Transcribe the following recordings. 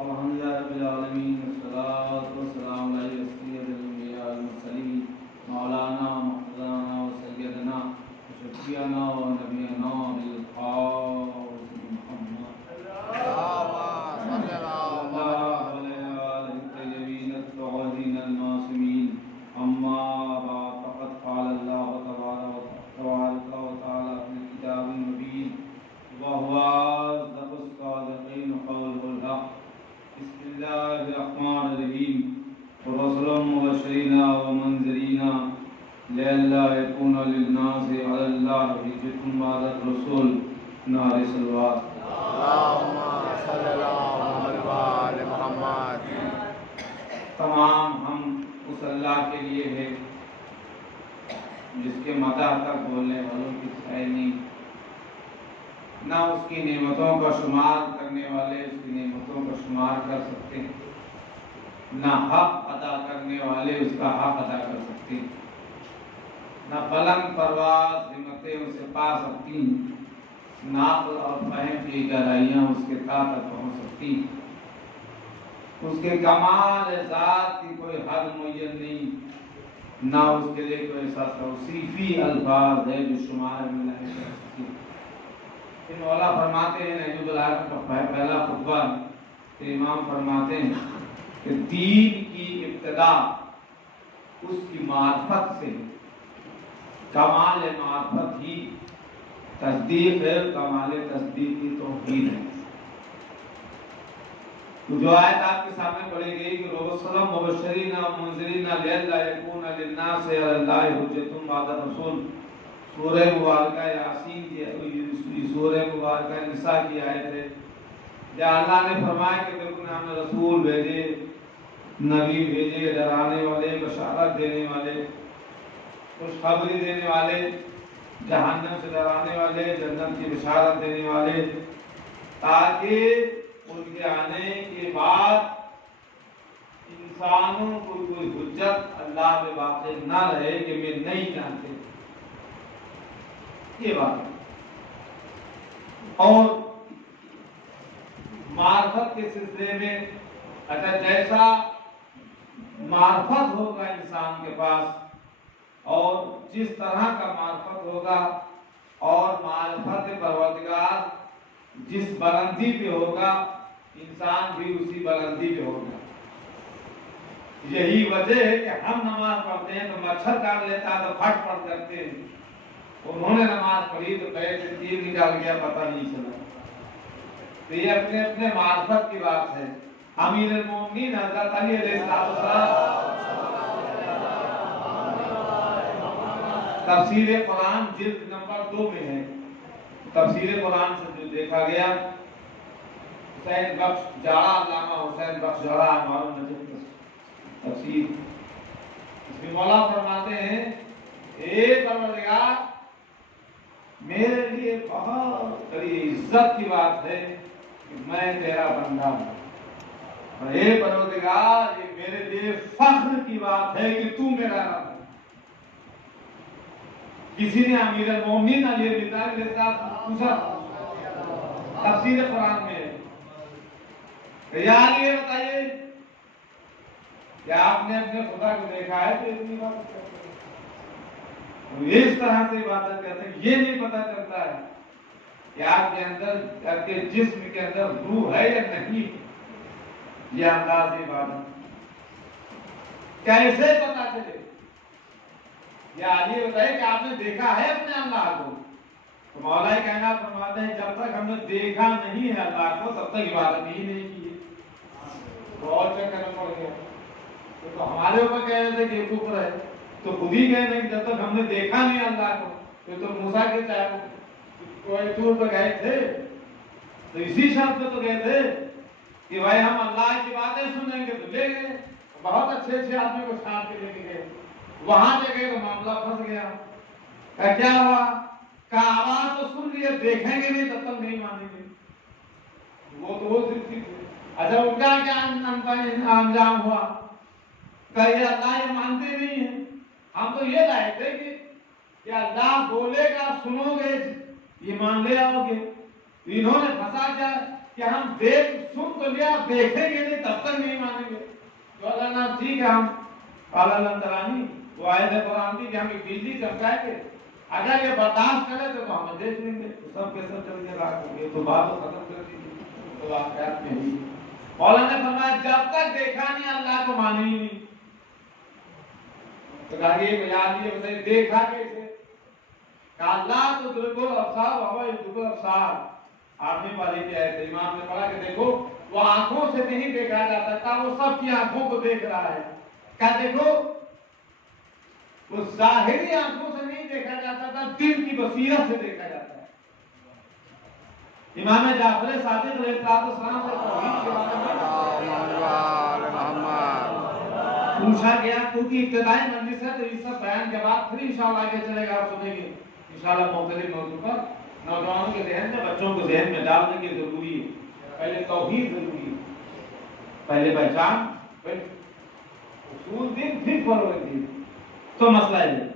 الحمدللہ رب العالمین والصلاة والسلام علی سید الانبیاء والمرسلین مولانا محمدنا و سیدنا و شفیعنا و نبینا بالخاص محمد الطيبين الطاهرين المعصومين أما بعد فقد قال الله تبارك وتعالى في الكتاب المبين وهو أصدق الصادقين قوله الحق بسم الله الرحمن الرحيم ورسلا مبشرين ومنذرين لئلا يكون للناس على الله حجة بعد الرسل نار صلوات اللهم صل على محمد وآل محمد. تمام ہم اس اللہ کے لیے ہے جس کے مدح تک بولنے والوں کی ہے نہیں، نہ اس کی نعمتوں کا شمار کرنے والے اس کی نعمتوں کا شمار کر سکتے ہیں، نہ حق ادا کرنے والے اس کا حق ادا کر سکتے ہیں، نہ بلند پرواز ہمتیں اسے پا سکتی ہیں، نہ عقل اور فہم کی گہرائیاں اس کے تا تک پہنچ سکتی ہیں۔ اس کے کمال ذات کی کوئی حد معین نہیں، نہ اس کے لیے کوئی ایسا توصیفی الفاظ ہے جو شمار میں نہیں کر سکتی۔ پھر مولا فرماتے ہیں نہج البلاغہ کا پہلا خطبہ کہ امام فرماتے ہیں کہ دین کی ابتدا اس کی معرفت سے، کمال معرفت ہی تصدیق ہے، کمال تصدیق کی توحید ہے۔ تو جو آیت آپ کے سامنے پڑھی گئی کہ رسول مبشرین و منذرین لئلا یکون للناس علی اللہ حجۃ بعد الرسول، سورہ مبارکہ یاسین کی سورہ مبارکہ نساء کی آیت ہے، جہاں اللہ نے فرمایا کہ دیکھو ہم نے رسول بھیجے، نبی بھیجے، ڈرانے والے، بشارت دینے والے، خوشخبری دینے والے، جہنم سے ڈرانے والے، جنت کی بشارت دینے والے، تاکہ ان کے آنے کے بعد انسانوں کو کوئی حجت اللہ پہ باقی نہ رہے کہ میں نہیں جانتے، یہ بات ہے۔ اور معرفت کے سلسلے میں اگر جیسا معرفت ہوگا انسان کے پاس اور جس طرح کا معرفت ہوگا اور معرفت پروردگار جس بلندی پہ ہوگا انسان بھی اسی بلندی پہ ہوگا۔ یہی وجہ ہے کہ ہم نماز پڑھتے ہیں تو مچھر کاٹ لیتا ہے تو پھٹ پڑ کرتے ہیں، انہوں نے نماز پڑھی تو پیر سے تیر نکال گیا پتہ نہیں چلا۔ تو یہ اپنے اپنے معرفت کی بات ہے۔ امیر المومنین حضرت علی علیہ السلام تفسیر قرآن جلد نمبر 2 میں ہے، تفسیر قرآن سے جو دیکھا گیا، حسین بخش جاڑا، علامہ حسین بخش جاڑا انوار النجف تفسیر، اس میں مولا فرماتے ہیں اے پروردگار میرے لیے بہت بڑی عزت کی بات ہے کہ میں تیرا بندہ ہوں، اور اے پروردگار یہ میرے لیے فخر کی بات ہے کہ تو میرا رب ہے۔ کسی نے امیر المومنین علی بن طالب کے ساتھ پوچھا، تفسیر قرآن میں ہے، یہ بتائیے کہ آپ نے اپنے خدا کو دیکھا ہے تو اتنی بات کرتے ہیں، اس طرح سے عبادت کرتے ہیں، یہ نہیں پتہ چلتا ہے کہ آپ کے اندر، آپ کے جسم کے اندر روح ہے یا نہیں، یہ انداز عبادت کیسے پتہ چلے؟ یہ آئیے بتائیے کہ آپ نے دیکھا ہے اپنے اللہ کو؟ تو مولا کائنات فرماتے ہیں جب تک ہم نے دیکھا نہیں ہے اللہ کو تب تک عبادت ہی نہیں کی ہے۔ تو اور چکر پڑ گیا، تو ہمارے اوپر کہہ رہے تھے کہ یہ کفر ہے، تو خود ہی کہہ رہے ہیں کہ جب تک ہم نے دیکھا نہیں اللہ کو، تو موسیٰ کے چاہے کوئی طور پہ گئے تھے تو اسی شرط پہ تو گئے تھے کہ بھائی ہم اللہ کی باتیں سنیں گے، تو لے گئے، بہت اچھے اچھے آدمی کو چھانٹ کے لے کے گئے، وہاں لے گئے تو معاملہ پھنس گیا۔ کیا ہوا؟ کہا آواز تو سن لیے، دیکھیں گے نہیں تب تک نہیں مانیں گے، وہ تو وہ ضدی تھے۔ اچھا ان کا کیا انجام ہوا؟ کہ یہ اللہ یہ مانتے نہیں ہیں، ہم تو یہ لائے تھے کہ اللہ بولے گا سنو گے ایمان لے آؤ گے، انہوں نے پھنسا دیا کہ کہ ہم دیکھ سن تو لیا، دیکھیں گے نہیں تب تک نہیں مانیں گے. تو اللہ نام ٹھیک ہے، ہم اللہ ترانی وہ آیت قرآن کی کہ ہم بجلی چمکائیں گے، اگر یہ برداشت کرے تو ہمیں دیکھ لیں گے. تو سب کے سب چل کے راک ہوں گے. تو بات کو ختم کر دیجیے. تو واقعات میں ہی مولانا نے فرمایا جب تک دیکھا نہیں اللہ کو مانے ہی نہیں. تو کہا یہ یاد یہ بتائیے دیکھا کیسے؟ کہ اللہ تو درک الابصار وہو یدرک الابصار. آپ نے پڑھی کیا ہے؟ امام نے پڑھا کہ دیکھو وہ آنکھوں سے نہیں دیکھا جا سکتا، وہ سب کی آنکھوں کو دیکھ رہا ہے. کیا دیکھو وہ ظاہری آنکھوں سے نہیں دیکھا جاتا تھا، دل کی بصیرت سے دیکھا جاتا ہے. امام جعفر صادق علیہ السلام سے توحید کے بارے میں پوچھا گیا کیونکہ ابتدائی مجلس ہے تو اس سب بیان کے بعد پھر انشاءاللہ آگے چلے گا. آپ سنیں گے انشاءاللہ مختلف موضوع پر. نوجوانوں کے ذہن میں، بچوں کو ذہن میں ڈالنے کی ضروری ہے. پہلے توحید ضروری ہے، پہلے پہچان، اصول دین پھر فروغ دین. تو مسئلہ ہے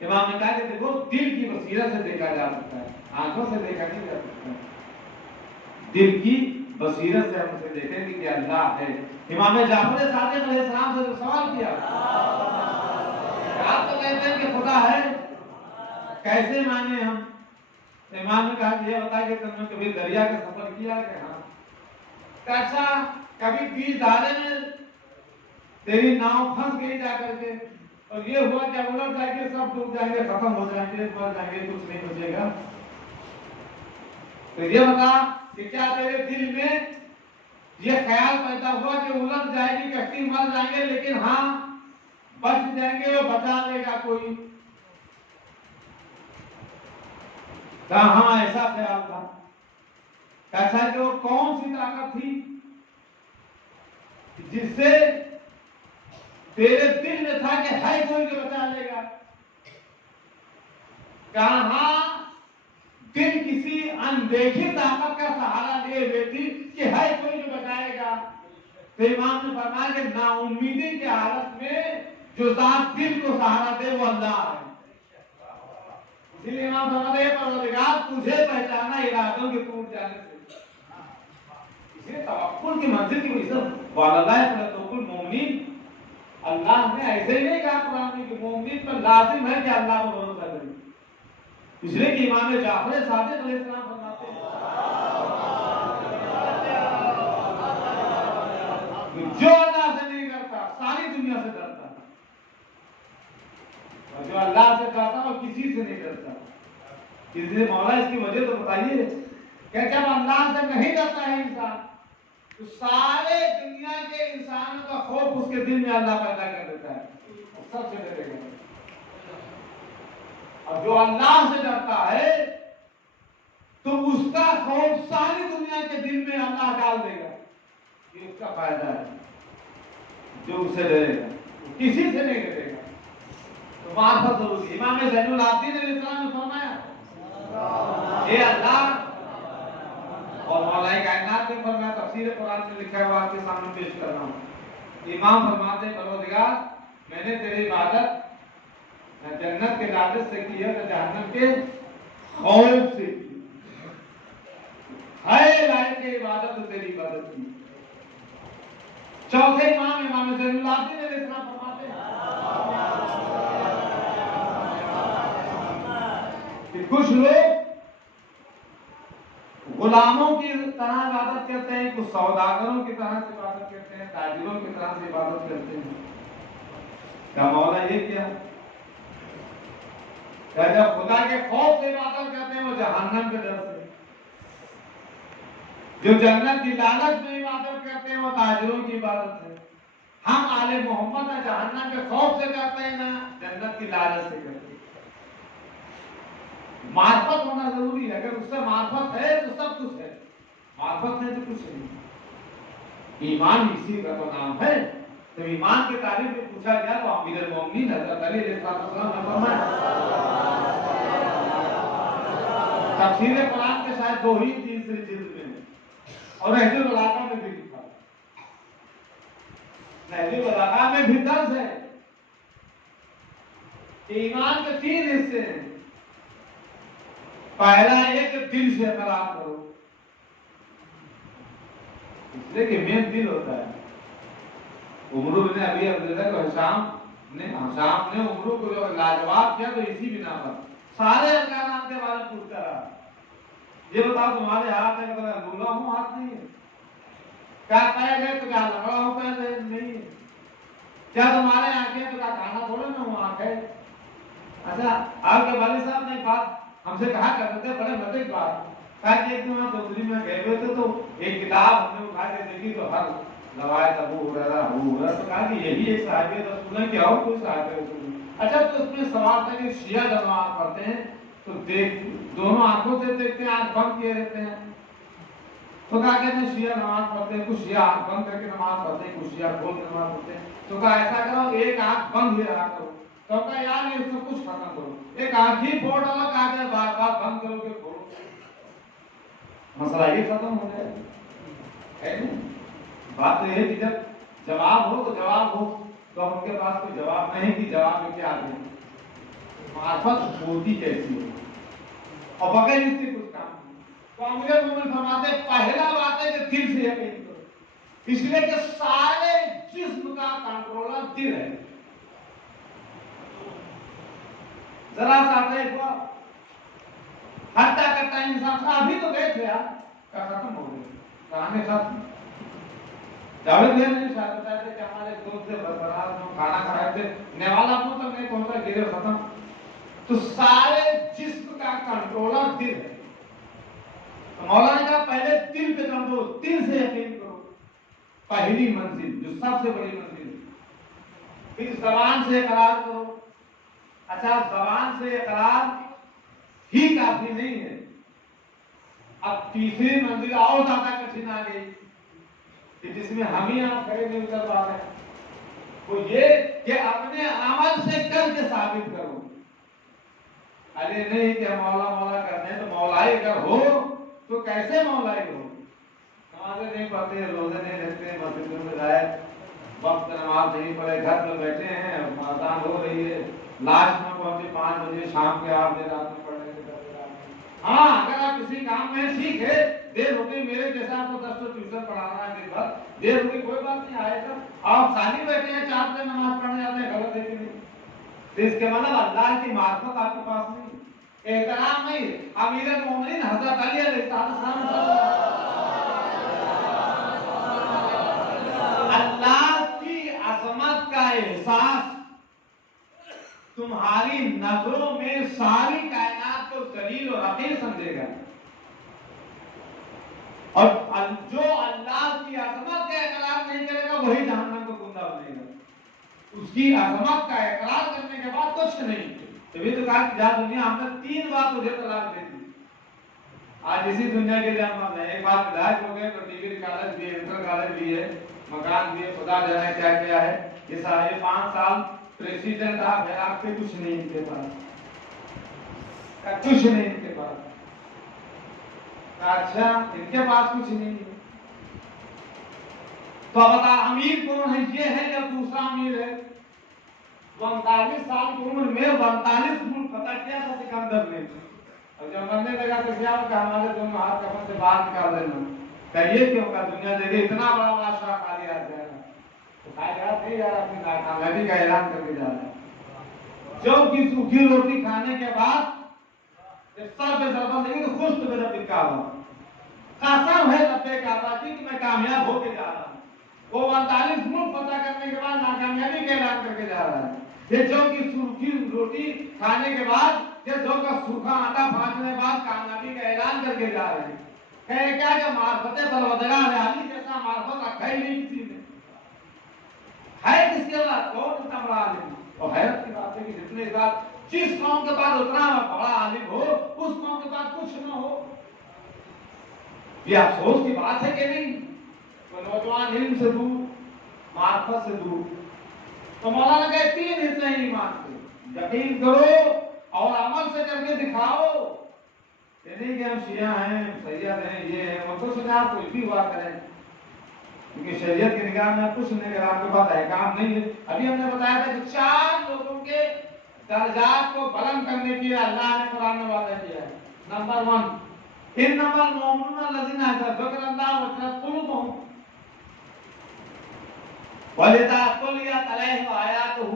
امام نے کہا کہ دیکھو دل کی بصیرت سے دیکھا جا سکتا ہے، آنکھوں سے دیکھا نہیں جا سکتا. دل کی بصیرت سے ہم اسے دیکھیں گے کہ اللہ ہے. امام جعفر صادق علیہ السلام سے سوال کیا، آپ تو کہتے ہیں کہ خدا ہے، کیسے مانے ہم؟ امام نے کہا کہ یہ بتا کہ تم نے کبھی دریا کا سفر کیا کہ ہاں؟ اچھا کبھی بیچ دھارے میں تیری ناؤ پھنس گئی جا کر کے اور یہ ہوا کہ الٹ جائیں گے، سب ڈوب جائیں گے، ختم ہو جائیں گے، مر جائیں گے، کچھ نہیں بچے گا. تو یہ بتا کہ کیا تیرے دل میں یہ خیال پیدا ہوا کہ الٹ جائے گی کشتی، مر جائیں گے، لیکن ہاں بچ جائیں گے اور بچا لے گا کوئی؟ کہا ہاں ایسا خیال تھا. اچھا کہ وہ کون سی طاقت تھی جس سے تیرے دل میں تھا کہ ہے کوئی جو بچا لے گا؟ کہاں دل کسی اندیکھی طاقت کا سہارا لیے ہوئے تھی کہ ہے کوئی جو بچائے گا. تو امام نے فرمایا کہ نا امیدی کی حالت میں جو ذات دل کو سہارا دے وہ اللہ ہے. اسی لیے امام فرماتے ہیں پروردگار تجھے پہچانا ارادوں کے ٹوٹ جانے سے. اس لیے توکل کی منزل کی وجہ واللہ توکل مومنین. اللہ نے ایسے ہی نہیں کہا قرآن میں کہ مومن پر لازم ہے کہ اللہ پر بھروسہ کرے. اس لیے کہ امام جعفر صادق علیہ السلام فرماتے ہیں جو اللہ سے نہیں ڈرتا ساری دنیا سے ڈرتا، اور جو اللہ سے ڈرتا وہ کسی سے نہیں ڈرتا. اس لیے مولا اس کی وجہ تو بتائیے کہ جب اللہ سے نہیں ڈرتا ہے انسان تو سارے دنیا کے انسانوں کا خوف اس کے دل میں اللہ پیدا کر دیتا ہے، سب سے ڈرے گا. اور جو اللہ سے ڈرتا ہے تو اس کا خوف ساری دنیا کے دل میں اللہ ڈال دے گا. یہ اس کا فائدہ ہے. جو اسے ڈرے گا وہ کسی سے نہیں ڈرے گا. تو معرفت ضروری ہے. امام زین العابدین علیہ السلام نے فرمایا اے اللہ، اور مولا کائنات نے فرمایا، تفسیر قرآن میں لکھا ہوا آپ کے سامنے پیش کر رہا ہوں. امام فرماتے ہیں پروردگار میں نے تیری عبادت نہ جنت کے لالچ سے کی ہے نہ جہنم کے خوف سے کی. ہے لائق عبادت تو تیری عبادت کی. چوتھے امام زین العابدین علیہ السلام فرماتے ہیں کہ کچھ لوگ غلاموں کی طرح عبادت کرتے ہیں، کچھ سوداگروں کی طرح سے عبادت کرتے ہیں، تاجروں کی طرح سے عبادت کرتے ہیں. کیا مولا یہ کیا؟ کہ جب خدا کے خوف سے عبادت کرتے ہیں وہ جہنم کے ڈر سے، جو جنت کی لالچ میں عبادت کرتے ہیں وہ تاجروں کی عبادت ہے. ہم آل محمد نہ جہنم کے خوف سے کرتے ہیں نہ جنت کی لالچ سے کرتے ہیں. معرفت ہونا ضروری ہے. اگر اس سے معرفت ہے تو سب کچھ ہے، معرفت ہے تو کچھ نہیں. ایمان اسی کا تو نام ہے. تو ایمان کے تعریف میں پوچھا گیا تو امیر المومنین حضرت علی علیہ السلام نے فرمایا، تفسیر قرآن کے شاید 2 ہی 3 جلد میں اور نہج البلاغہ میں بھی لکھا ہے. نہج البلاغہ میں بھی درج ہے کہ ایمان کے 3 حصے ہیں. پہلا یہ کہ دل سے اقرار کرو، اس لیے کہ مین دل ہوتا ہے. عمرو نے ابھی حشام نے عمرو کو جو لاجواب کیا تو اسی بنا پر سارے ارکانات کے بارے میں پوچھتا رہا. یہ بتاؤ تمہارے ہاتھ ہے کہ لولا ہوں ہاتھ نہیں ہے؟ کیا پیر ہے تو کیا لگڑا ہوں پیر ہے نہیں ہے؟ کیا تمہارے آنکھیں تو کیا کھانا تھوڑے نہ ہوں آنکھ ہے؟ اچھا آپ کے والد صاحب نے ایک بات ہم سے کہا کرتے تھے, بڑے مزے کی بات, کہا کہ ایک دن ہم چودھری میں گئے ہوئے تھے تو ایک کتاب ہم نے اٹھا کے دیکھی تو ہر روایت ابو ہریرہ تو کہا کہ یہی ایک صحابی رسول ہے کہ اور کوئی صحابی رسول ہے. اچھا تو اس میں سوال تھا کہ شیعہ جب نماز پڑھتے ہیں تو دونوں آنکھوں سے دیکھتے ہیں, آنکھ بند کیے رہتے ہیں. تو کہا کہتے ہیں شیعہ نماز پڑھتے ہیں, کچھ شیعہ آنکھ بند کر کے نماز پڑھتے ہیں, کچھ شیعہ کھول کے نماز پڑھتے ہیں. تو کہا ایسا کرو ایک آنکھ بند ہی رہا کرو. تو کہا یار یہ سب کچھ ختم کرو, ایک آنکھ ہی پھوڑ ڈالو, کہا کہ بار بار بند کرو کہ کھولو, مسئلہ یہ ختم ہو جائے گا. بات تو یہ ہے کہ جب جواب ہو تو جواب ہو, تو ان کے پاس کوئی جواب نہیں کہ جواب میں کیا دیں. معرفت ہوتی کیسی ہے اور بغیر اس سے کچھ کام نہیں. تو امیر مومن فرماتے پہلا بات ہے کہ دل سے یقین کرو, اس لیے کہ سارے جسم کا کنٹرولر دل ہے. ذرا سا دیکھو ہٹا کرتا انسان ابھی تو گئے تھے یار, کیا ختم ہو گئے کہاں ختم. جاوید بھائی نے شاید بتایا تھا کہ ہمارے دوست سے برقرار ہم کھانا کھا رہے تھے, نیوالا تک نہیں پہنچا, گرے ختم. تو سارے جسم کا کنٹرولر دل ہے. تو مولانا نے کہا پہلے دل پہ کنٹرول, دل سے یقین کرو, پہلی منزل جو سب سے بڑی منزل ہے. پھر زبان سے اقرار کرو. اچھا زبان سے اقرار ہی کافی نہیں ہے, اب تیسری منزل اور زیادہ کٹھن آ گئی کہ جس میں ہم ہی آپ کھڑے نہیں اتر پا رہے ہیں. وہ یہ کہ اپنے عمل سے کر کے ثابت کرو. ارے نہیں کہ مولا مولا کرتے ہیں تو مولائی اگر ہو تو کیسے مولائی ہو. نمازیں نہیں پڑھتے, روزے نہیں رکھتے, مسجدوں میں جائے وقت نماز نہیں پڑھے, گھر میں بیٹھے ہیں, اذان ہو رہی ہے, لاسٹ میں پہنچے 5 بجے شام کے, آپ دیر رات میں پڑھ رہے تھے. ہاں اگر آپ کسی کام میں ٹھیک ہے, دیر ہو گئی, میرے جیسا آپ کو 10 تو ٹیوشن پڑھانا ہے دن بھر, دیر ہو گئی کوئی بات نہیں, آئے گا. آپ خالی بیٹھے ہیں 4 بجے نماز پڑھنے جاتے ہیں, غلط ہے کہ نہیں؟ تو اس کے مطلب اللہ کی معرفت آپ کے پاس نہیں, احترام نہیں. امیر المومنین حضرت علی علیہ السلام اللہ کی عظمت کا احساس تمہاری نظروں میں ساری کائنات کو ذلیل اور حقیر سمجھے گا, اور جو اللہ کی عظمت کا اقرار نہیں کرے گا وہی جہنم کو گندا بنے گا. اس کی عظمت کا اقرار کرنے کے بعد کچھ نہیں. تبھی تو کہا کہ جہاں دنیا ہم نے 3 بار تجھے طلاق دے دی, آج اسی دنیا کے لیے ہم ہیں. ایک بار ولایت ہو گئے تو ڈگری کالج بھی ہے, انٹر کالج بھی ہے, مکان بھی ہے, خدا جانے کیا کیا ہے. یہ سارے 5 سال پریسیڈنٹ آپ ہے, آپ کے کچھ نہیں ان کے پاس, کچھ نہیں ان کے پاس. اچھا ان کے پاس کچھ نہیں ہے تو بتا امیر کون ہے, یہ ہے یا دوسرا امیر ہے. 39 سال کی عمر میں 42 ملک فتح کیا تھا سکندر نے, اور جب مرنے لگا تو کیا کہ ہمارے دونوں ہاتھ کفن سے باہر نکال دینا. کہیے کیوں کا دنیا دیکھے اتنا بڑا بادشاہ خالی ہاتھ جائے گا, تو خالی ہاتھ نہیں جا رہا, اپنی ناکامی کا اعلان کر کے جا رہا ہے. جو کی سوکھی روٹی کھانے کے بعد سر پہ ضربت لگی تو خوش تو میرا پکا ہوا, قسم ہے لبے کا آبادی کہ میں کامیاب ہو کے جا رہا ہوں. وہ 42 ملک فتح کرنے کے بعد ناکامیابی کا اعلان کر کے جا رہا ہے. یہ جو کی سوکھی روٹی کھانے کے بعد, یہ جو کا سوکھا آٹا پھاٹنے کے بعد کامیابی کا اعلان کر کے جا رہے ہیں. کہے کیا کہ معرفت پروردگار علی جیسا معرفت رکھا ہی نہیں کسی نے. ہے کس کے بعد کون اتنا بڑا عالم. اور حیرت کی بات ہے کہ جتنے بات جس قوم کے پاس اتنا بڑا عالم ہو, اس قوم کے پاس کچھ نہ ہو. یہ افسوس کی بات ہے کہ نہیں. تو نوجوان علم سے دور, معرفت سے دور. تو مولانا کہتے 3 حصے ہیں ایمان کے, یقین کرو اور عمل سے کر کے دکھاؤ. یہ نہیں کہ ہم شیعہ ہیں, سید ہیں, یہ ہیں, وہ کچھ نہیں, آپ کچھ بھی ہوا کریں, کیونکہ شریعت کی نگاہ میں کچھ نہیں, اگر آپ کے پاس احکام نہیں ہے. ابھی ہم نے بتایا تھا کہ 4 لوگوں کے درجات کو بلند کرنے کے لیے اللہ نے قرآن میں وعدہ کیا ہے. نمبر 1 انما المؤمنون الذين ذكر الله وجلت قلوبهم, وَلِذَا تُلِيَتْ عَلَيْهِمْ آيَاتُهُ،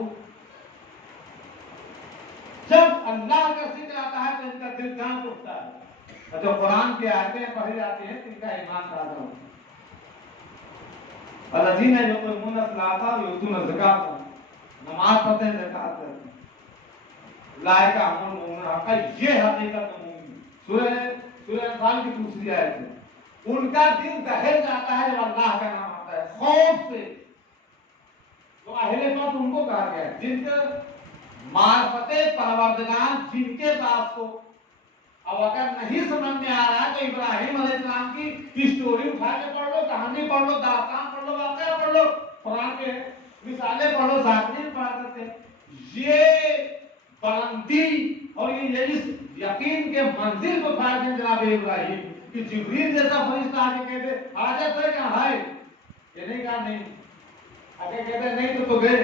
جب اللہ کا ذکر آتا ہے تو ان کا دل جان اٹھتا ہے، اور جو قرآن کی آیتیں پڑھی جاتی ہیں تو ان کا ایمان تازہ ہوتا ہے۔ الذین یقیمون الصلاۃ ویؤتون الزکاۃ، نماز پڑھتے ہیں، زکات دیتے ہیں، اولئک هم المؤمنون حقا، یہ حقیقت مومن۔ سورہ انفال کی دوسری آیت ہے، ان کا دل دہل جاتا ہے جب اللہ کا نام آتا ہے خوف سے۔ تو اہل پاک ان کو کہا گیا ہے جن کے معرفت پروردگار جن کے پاس ہو۔ اب اگر نہیں سمجھ میں آ رہا ہے تو ابراہیم علیہ السلام کی اسٹوری اٹھا کے پڑھ لو، کہانی پڑھ لو، داستان پڑھ لو، واقعہ پڑھ لو، قرآن کے مثالیں پڑھ لو، ذاکرین پڑھا کرتے ہیں۔ یہ بلندی اور یہ اس یقین کے منزل کو پائے تھے جناب ابراہیم کہ جبریل جیسا فرشتہ آ کے کہتے حاجت ہے کیا ہے، یہ نہیں کہا نہیں، اگر کہتے نہیں تو گئے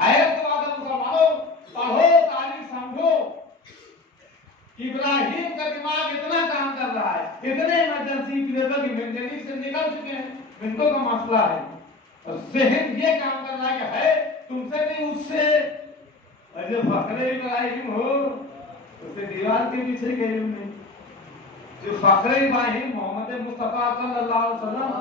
ہے تو آدم مسلمانوں پڑھو، تاریخ سمجھو۔ ابراہیم کا دماغ اتنا کام کر رہا ہے، اتنے ایمرجنسی کی وجہ سے مینٹیننگ سے نکل چکے ہیں، منٹوں کا مسئلہ ہے، اور ذہن یہ کام کر رہا ہے تم سے نہیں اس سے، اور جو فخر ابراہیم ہو اس سے دیوار کے پیچھے کے علم نہیں، جو فخر ابراہیم محمد مصطفیٰ صلی اللہ علیہ وسلم،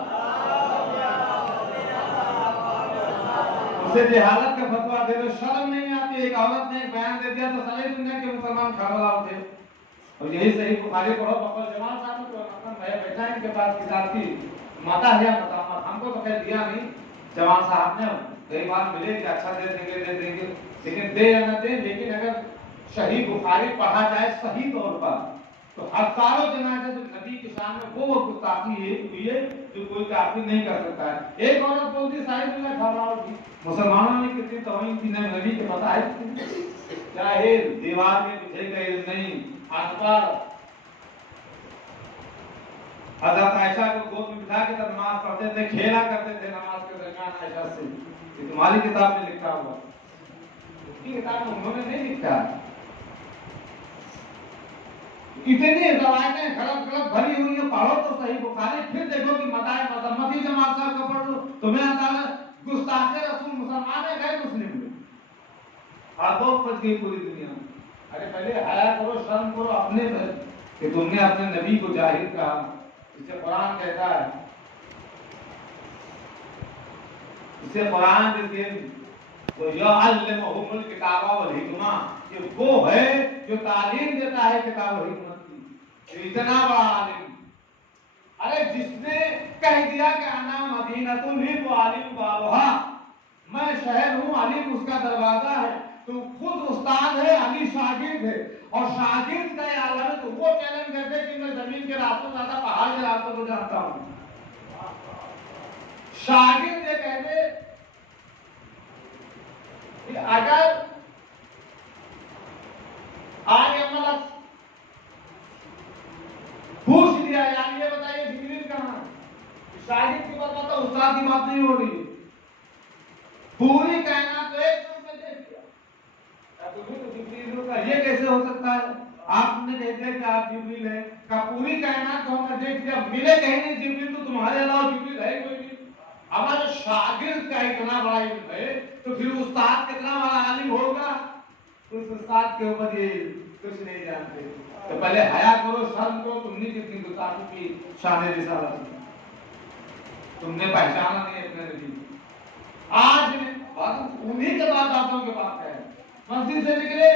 اسے جہالت کا فتویٰ دے دو، شرم نہیں آتی، ایک عورت نے ایک بیان دے دیا تو ساری دنیا کے مسلمان کھڑا ہوتے، اور یہی صحیح بخاری پڑھو، بقول جمال صاحب کو بیٹھا ان کے پاس کتاب کی متا ہے مطامت، ہم کو تو خیر دیا نہیں، جمال صاحب نے کئی بار ملے کہ اچھا دے دیں گے، لیکن دے یا نہ دے، لیکن اگر صحیح بخاری پڑھا جائے صحیح طور پر تو ہزاروں جنازے جو نبی کے سامنے وہ گستاخی ہوئی ہے جو کوئی کافر نہیں کر سکتا ہے۔ ایک عورت بولتی ساری دنیا کھڑا ہوگی، مسلمانوں نے کتنی توہین کی نبی کے پتہ ہے، جاہل، دیوار کے پیچھے کا علم نہیں، ان پڑھ۔ حضرت عائشہ کو گود میں بٹھا کے نماز پڑھتے تھے، کھیلا کرتے تھے نماز کے درمیان عائشہ سے، یہ تمہاری کتاب میں لکھا ہوا، اس کی کتاب میں انہوں نے نہیں لکھا۔ اتنی روایتیں کھڑک بھری ہوئی ہیں، پڑھو تو صحیح بخاری، پھر دیکھو کہ متاع مذمت ہی جماعت صاحب کا پڑھ لو، تمہیں عدالت گستاخ رسول مسلمان ہے غیر مسلم میں آدھو پچ گئی پوری دنیا میں۔ ارے پہلے حیا کرو، شرم کرو اپنے پر کہ تم نے اپنے نبی کو جاہل کہا، اسے قرآن کہتا ہے، اسے قرآن کہتے ہیں وَيَعَلِّمُهُمُ الْكِتَابَ وَالْحِکْمَةَ، یہ وہ ہے جو تعلیم دیتا ہے کتاب و حکمت کی، جو اتنا بڑا عالم۔ ارے جس نے کہہ دیا کہ انا مدینۃ العلم وعلم بابھا، میں شہر ہوں، علم اس کا دروازہ ہے، تو خود استاد ہے، علی شاگرد ہے، اور شاگرد کا یہ عالم ہے تو وہ چیلنج کرتے کہ میں زمین کے راستوں زیادہ پہاڑ کے راستوں کو جانتا ہوں۔ شاگرد یہ کہتے کہ اگر آج عمل پوچھ لیا یعنی یہ بتائیے جبریل کہاں ہے، شاگرد کی بات تو استاد کی بات نہیں ہو رہی ہے، پوری کائنات کو ایک ساتھ میں دیکھ لیا، یہ کیسے ہو سکتا ہے، آپ نے کہہ دیا کہ آپ جبریل ہیں، کہ پوری کائنات کو ہم نے دیکھ لیا، ملے کہیں نہیں جبریل تو تمہارے علاوہ جبریل ہے کوئی نہیں۔ ہمارے شاگرد کا اتنا بڑا علم ہے تو پھر استاد کتنا بڑا عالم ہوگا، اس استاد کے اوپر یہ کچھ نہیں جانتے، تو پہلے حیا کرو، شرم کرو، تم نے کتنی گستاخی کی شان رسالت میں، تم نے پہچانا نہیں اپنے نبی۔ آج انہی کے بعد آتوں کے پاس ہے، مسجد سے نکلے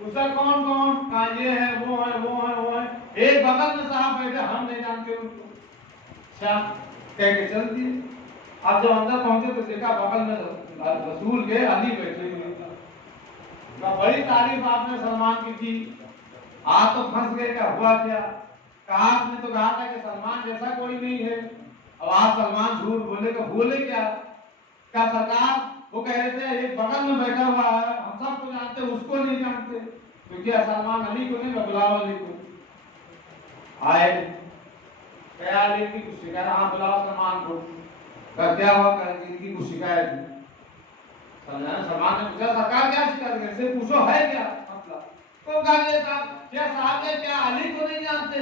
اسے کون کہاں یہ ہے وہ ہے وہ ہے وہ ہے، ایک بغل میں صاحب بیٹھے ہم نہیں جانتے ان کو، اچھا کہہ کے چل دیے۔ اب جب اندر پہنچے تو دیکھا بغل میں رسول کے علی بیٹھے ہوئے، بڑی تعریف آپ نے سلمان کی تھی، آپ تو پھنس گئے، کیا ہوا کیا، آپ نے تو کہا تھا کہ سلمان جیسا کوئی نہیں ہے، اب آپ سلمان جھوٹ بولے گا، بولے کیا سرکار، وہ کہہ رہے تھے ایک بغل میں بیٹھا ہوا ہے، ہم سب کو جانتے اس کو نہیں جانتے، کیونکہ سلمان علی کو نہیں بلاؤ علی کو آئے، کیا علی کی کچھ شکایت، ہاں بلاؤ سلمان کو، کیا ہوا ان کی کچھ شکایت، سلمان نے پوچھا سرکار کیا شکایت ہے، سے پوچھو ہے کیا مسئلہ، تو کہا یہ صاحب کیا علی کو نہیں جانتے،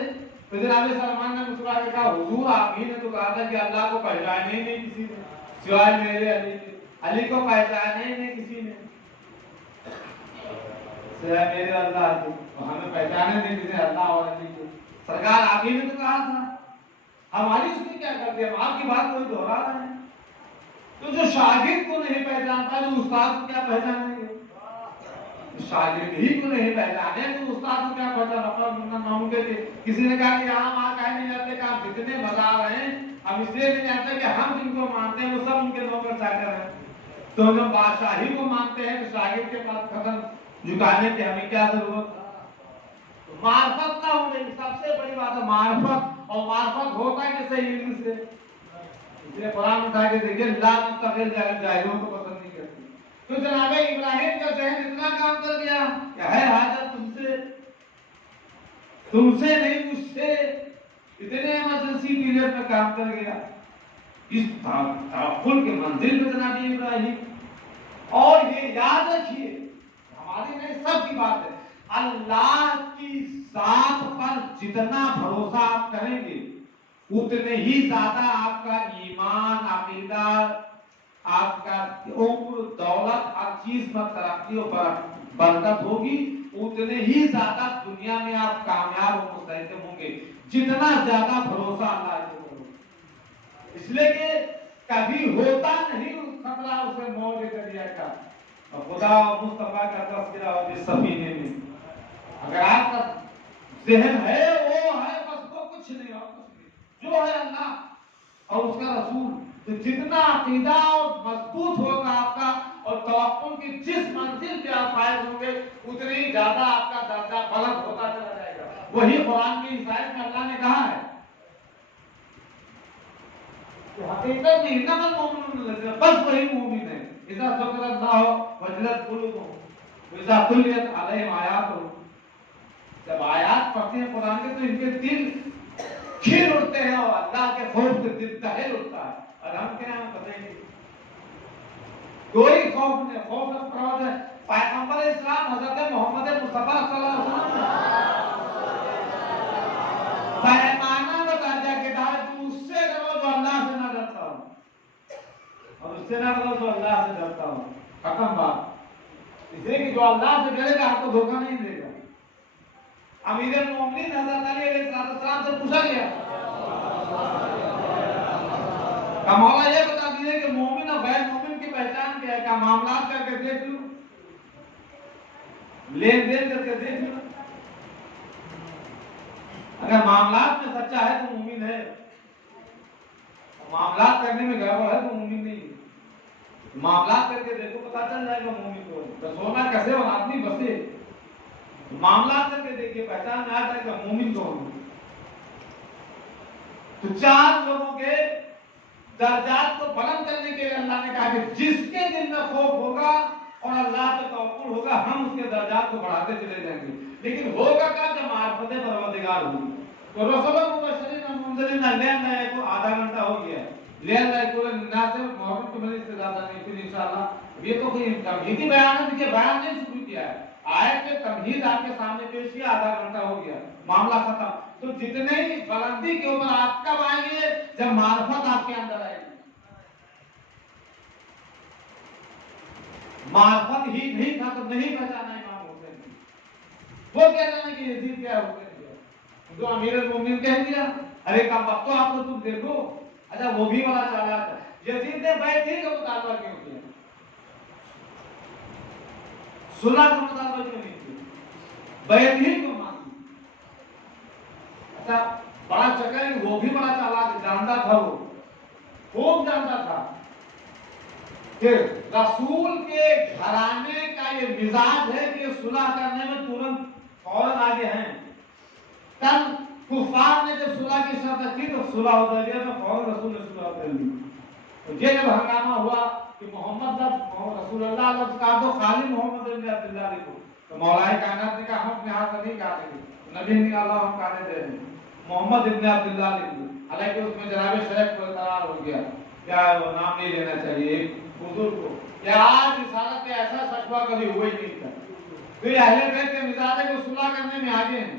تو جناب سلمان نے مسکرا کے کہا حضور آپ ہی نے تو کہا تھا کہ اللہ کو پہچانے ہی نہیں کسی نے سوائے میرے علی کے، علی کو پہچانے ہی نہیں کسی نے سوائے میرے اللہ کے، ہمیں پہچانے نہیں کسی نے اللہ اور علی کو، سرکار آپ ہی نے تو کہا تھا، ہماری اس میں کیا کرتے ہیں، ہم آپ کی بات کوئی دہرا رہے ہیں۔ تو جو شاگرد کو نہیں پہچانتا جو استاد کو کیا پہچانیں گے، شاگرد ہی کو نہیں پہچانے تو استاد کو کیا پہچانا۔ کسی نے کہا کہ ہم آج کہیں نہیں جاتے کہ آپ جتنے بازار ہیں ہم اس لیے نہیں جانتے کہ ہم جن کو مانتے ہیں وہ سب ان کے نوکر چاکر ہیں، تو ہم بادشاہی کو مانتے ہیں تو شاگرد کے پاس قدم جھکانے کی ہمیں کیا ضرورت ہے۔ معرفت نہ ہونے کی سب سے بڑی بات ہے معرفت، اور معرفت ہوتا ہے کیسے علم سے، اس لیے قرآن اٹھا کے دیکھیے لا تتخذ جاہلوں کو پسند نہیں کرتی۔ تو جناب ابراہیم کا ذہن اتنا کام کر گیا کہ ہے حاجت تم سے نہیں مجھ سے، اتنے ایمرجنسی پیریڈ میں کام کر گیا اس توکل کے منزل پہ جناب ابراہیم۔ اور یہ یاد رکھیے ہماری نہیں سب کی بات ہے، اللہ کی ذات پر جتنا بھروسہ آپ کریں گے اتنے ہی زیادہ آپ کا ایمان، عقیدہ، آپ کا عمر، دولت، ہر چیز میں ترقی و برکت ہوگی، اتنے ہی زیادہ دنیا میں آپ کامیاب و مستحکم ہوں گے جتنا زیادہ بھروسہ اللہ کو کرو۔ اس لیے کہ کبھی ہوتا نہیں اس خطرہ اسے موت کے ذریعے کا، اور خدا و مصطفیٰ کا تذکرہ ہو جس سفینے میں، اگر آپ کا ذہن ہے وہ ہے بس وہ کچھ نہیں اور کچھ نہیں، جو ہے اللہ اور اس کا رسول، تو جتنا عقیدہ اور مضبوط ہوگا آپ کا اور توکل کی جس منزل پہ آپ فائز ہوں گے اتنی ہی زیادہ آپ کا درجہ بلند ہوتا چلا جائے گا۔ وہی قرآن کی آیت میں اللہ نے کہا ہے کہ حقیقت میں انما المؤمنون الذین، بس وہی مومن ہے اذا ذکر اللہ وجلت قلوبهم واذا تلیت علیہم آیاتہ، جب آیات پڑھتے ہیں قرآن کے تو ان کے دل کھل اٹھتے ہیں اور اللہ کے خوف سے دل دہل اٹھتا ہے، اور ہم کیا ہیں پتہ ہی نہیں، کوئی خوف نہیں، خوف نہ پرواز ہے۔ پیغمبر اسلام حضرت محمد مصطفیٰ صلی اللہ علیہ وسلم پیمانہ بتا دیا کہ تو اس سے ڈرو جو اللہ سے نہ ڈرتا ہوں، اور اس سے نہ ڈرو جو اللہ سے ڈرتا ہوں، ختم بات۔ اس لیے کہ جو اللہ سے ڈرے گا آپ کو دھوکہ نہیں دے گا۔ امیر المومنین حضرت علی علیہ السلام سے پوچھا گیا کہ مولا یہ بتا دیجیے کہ مومن اور غیر مومن کی پہچان کیا ہے، کیا معاملات کر کے دیکھ لوں، لین دین کر کے دیکھ لوں، اگر معاملات میں سچا ہے تو مومن ہے، معاملات کرنے میں گڑبڑ ہے تو مومن نہیں ہے۔ معاملات کر کے دیکھو پتا چل جائے گا مومن کو، سونا کیسے اور آدمی بسے، معاملات کر کے دیکھیے پہچان میں آ جائے گا مومن کون ہے۔ تو چار لوگوں کے درجات کو بلند کرنے کے لیے اللہ نے کہا کہ جس کے دل میں خوف ہوگا اور اللہ پہ توکل ہوگا ہم اس کے درجات کو بڑھاتے چلے جائیں گے، لیکن ہوگا کیا جب معرفت پروردگار ہوگی۔ تو رسول مبشرین اور منذرین لین لائے کو آدھا گھنٹہ ہو گیا، لین لائے کو ناصر محرم کے مجلس سے زیادہ نہیں، پھر انشاءاللہ یہ تو کوئی تمہیدی بیان ہے، دیکھیے بیان نہیں شروع کیا ہے، آیت میں تمہید آپ کے سامنے پیش کیا، آدھا گھنٹہ ہو گیا، معاملہ ختم۔ تو جتنے ہی بلندی کے اوپر آپ کب آئیں گے جب معرفت آپ کے اندر آئے گی، معرفت ہی نہیں تھا تو نہیں پہچانا امام حسین کی، وہ کہہ رہے ہیں کہ یزید کیا حسین کیا، جو امیر المومنین کہہ دیا ارے کم وقت تو آپ کو تم دیکھو، اچھا وہ بھی بڑا چالاک ہے، یزید نے بیعت ہی کا مطالبہ کیوں کیا، صلح کا مطالبہ کیوں نہیں کیا، بیعت ہی کو مان لی۔ اچھا بڑا چکر ہے، وہ بھی بڑا چالاک جانتا تھا، وہ خوب جانتا تھا کہ رسول کے گھرانے کا یہ مزاج ہے کہ صلح کرنے میں ترنت فوراً آگے ہیں۔ کل کفار نے جب صلح کی شرط کی تو صلح حدیبیہ میں فوراً رسول نے صلح کر لی۔ تو یہ جب ہنگامہ ہوا کہ محمد رسول اللہ لفظ کہا تو خالی محمد ابن عبداللہ لکھو، تو مولا کائنات نے کہا ہم اپنے ہاتھ سے نہیں کہتے تھے، نبی نے کہا اللہ ہم کہنے دے رہے ہیں، محمد ابن عبداللہ لکھ لو، حالانکہ اس میں جناب شیخ کو قرار ہو گیا، کیا وہ نام نہیں لینا چاہیے ایک بزرگ کو، کہ آج رسالت میں ایسا شکوہ کبھی ہوا ہی نہیں تھا۔ تو یہ اہل بیت کے مزاج ہے کہ صلح کرنے میں آگے ہیں،